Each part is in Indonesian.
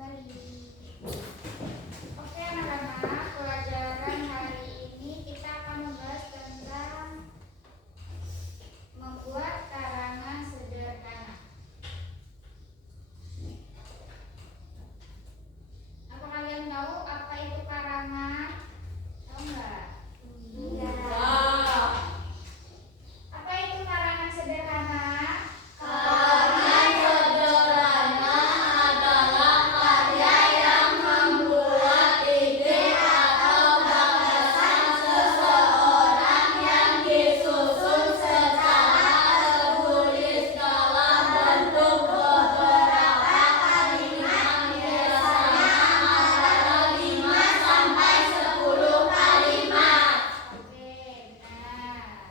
kembali. Oke anak-anak, pelajaran hari ini kita akan membahas tentang membuat karangan sederhana. Apa kalian tahu apa itu karangan? Tahu nggak? Enggak. Apa itu karangan sederhana? Karangan sederhana adalah karya yang membuat ide atau gagasan seseorang yang disusun secara tertulis dalam bentuk beberapa kalimat, biasanya antara 5 sampai 10 kalimat. Oke, benar.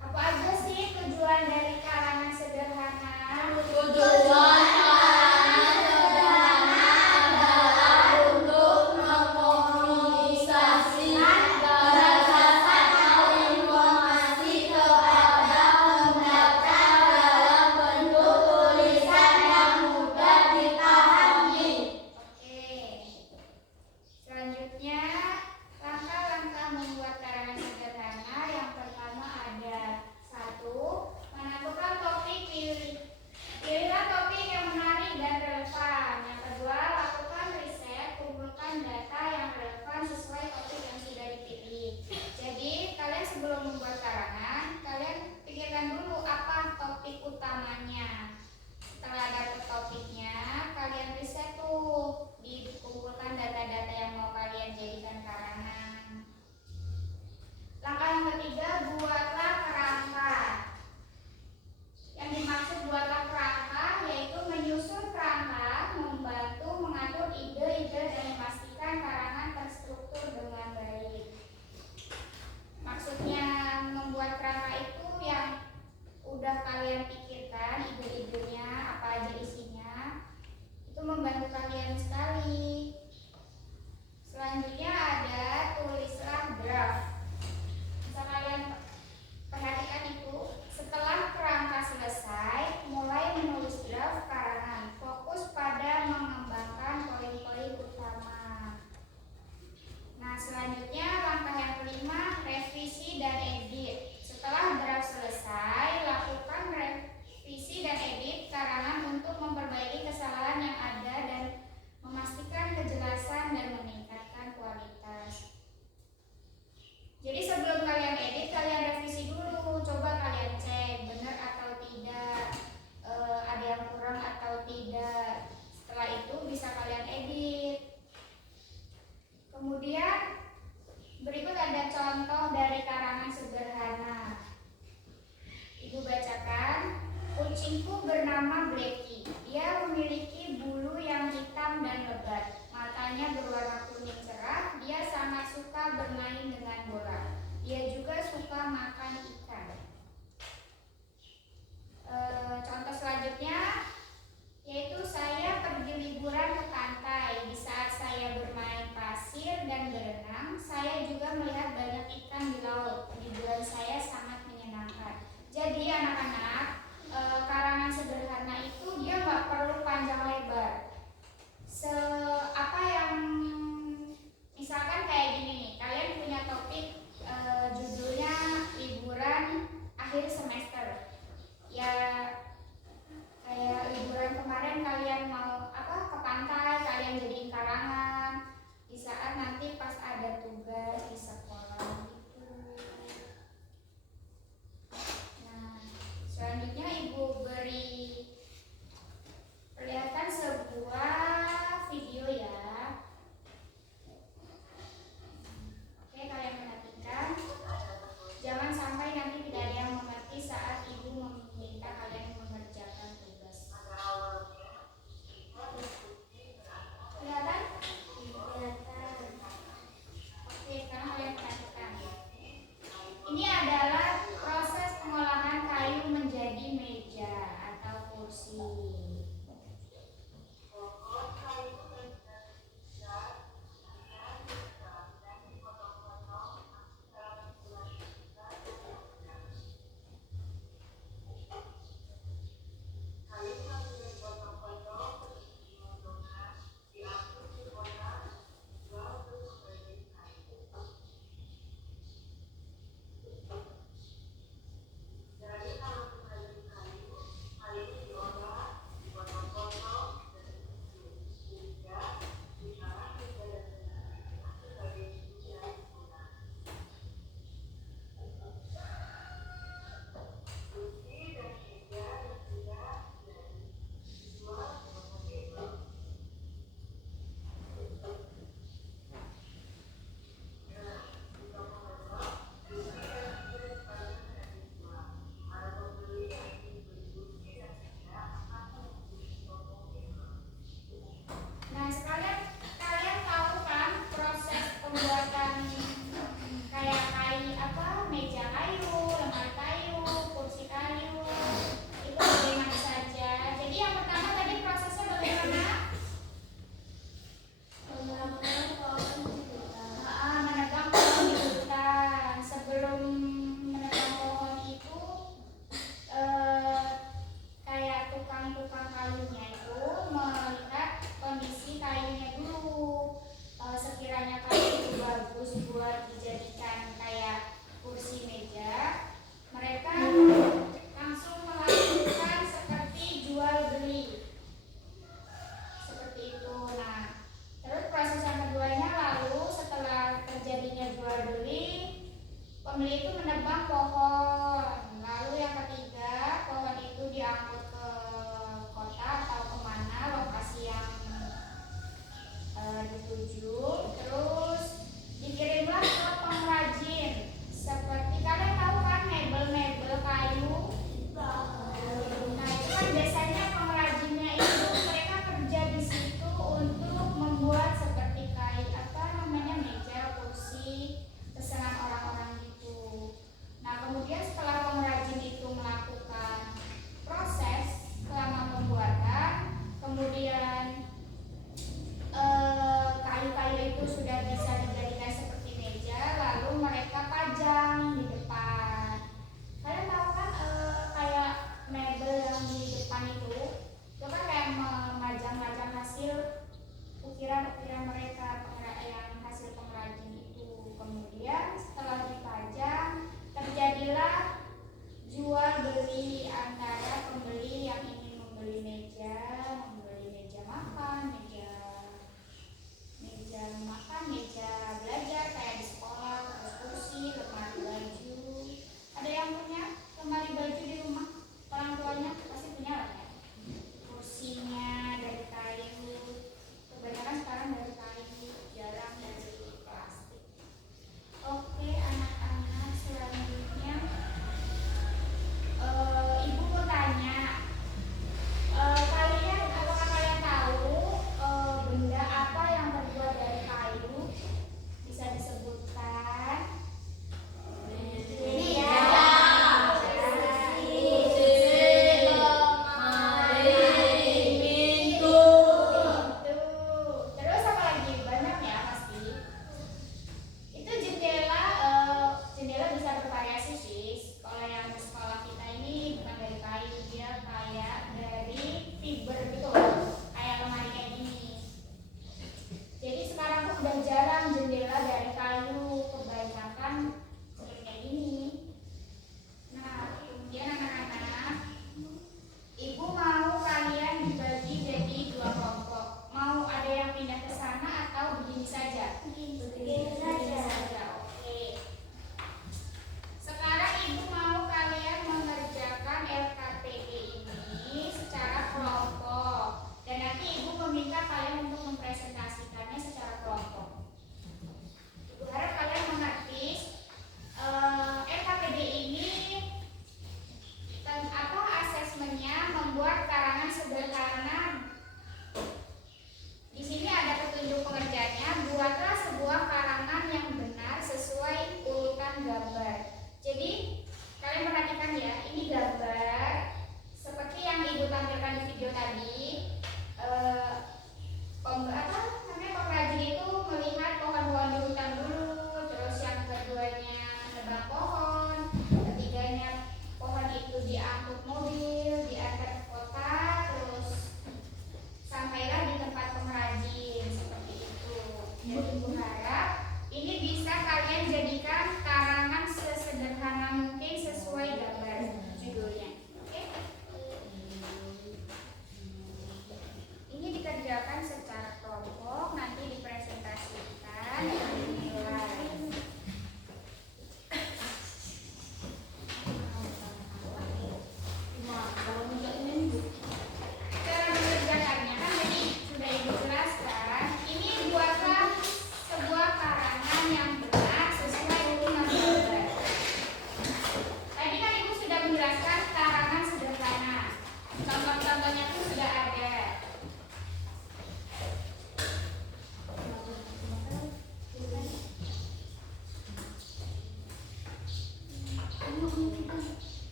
Apa aja sih tujuan dari karangan sederhana? Tujuan karangan sederhana adalah untuk mengkomunikasikan gagasan atau informasi kepada pembaca dalam bentuk tulisan yang mudah dipahami. Oke. Selanjutnya, langkah-langkah membuat karangan sederhana. Yang pertama ada 1. Menentukan topik. Pilihlah topik yang menarik dan relevan. Yang kedua, lakukan riset. Kumpulkan data yang relevan sesuai topik yang sudah dipilih. Jadi, kalian sebelum membuat karangan, kalian pikirkan dulu apa topik utamanya. Setelah dapet topiknya, kalian riset tuh, dikumpulkan data-data yang mau kalian jadikan karangan. Langkah yang ketiga, buatlah kerangka. Yang dimaksud buatlah kerangka yaitu menyusun kerangka, membantu mengatur ide-ide dan memastikan karangan terstruktur dengan baik. Maksudnya membuat kerangka itu yang udah kalian pikirkan ide-idenya, apa aja isinya, itu membantu kalian sekali. Selanjutnya ada tulislah draft. Bisa kalian perhatikan itu, setelah kerangka selesai, mulai menulis draft karangan. Fokus pada mengembangkan poin-poin utama. Nah, selanjutnya langkah yang kelima, revisi dan edit. Setelah draft selesai, lakukan revisi dan edit karangan untuk memperbaiki kesalahan yang ada dan memastikan kejelasan dan meningkatkan kualitas. Jadi sebelum kalian edit, kalian revisi dulu. Coba kalian cek benar atau tidak, ada yang kurang atau tidak. Setelah itu bisa kalian edit. Kemudian berikut ada contoh dari karangan sederhana. Ibu bacakan. Kucingku bernama Blacky. Dia memiliki bulu yang hitam dan lebat. Matanya berwarna kuning cerah. Dia sangat suka bermain dengan bola. Dia juga suka makan ikan. Contoh selanjutnya yaitu saya pergi liburan ke pantai. Di saat saya bermain pasir dan berenang, saya juga melihat banyak ikan di laut. Liburan saya sangat menyenangkan. Jadi anak-anak, karangan sederhana itu dia nggak perlu panjang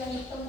yang hitam.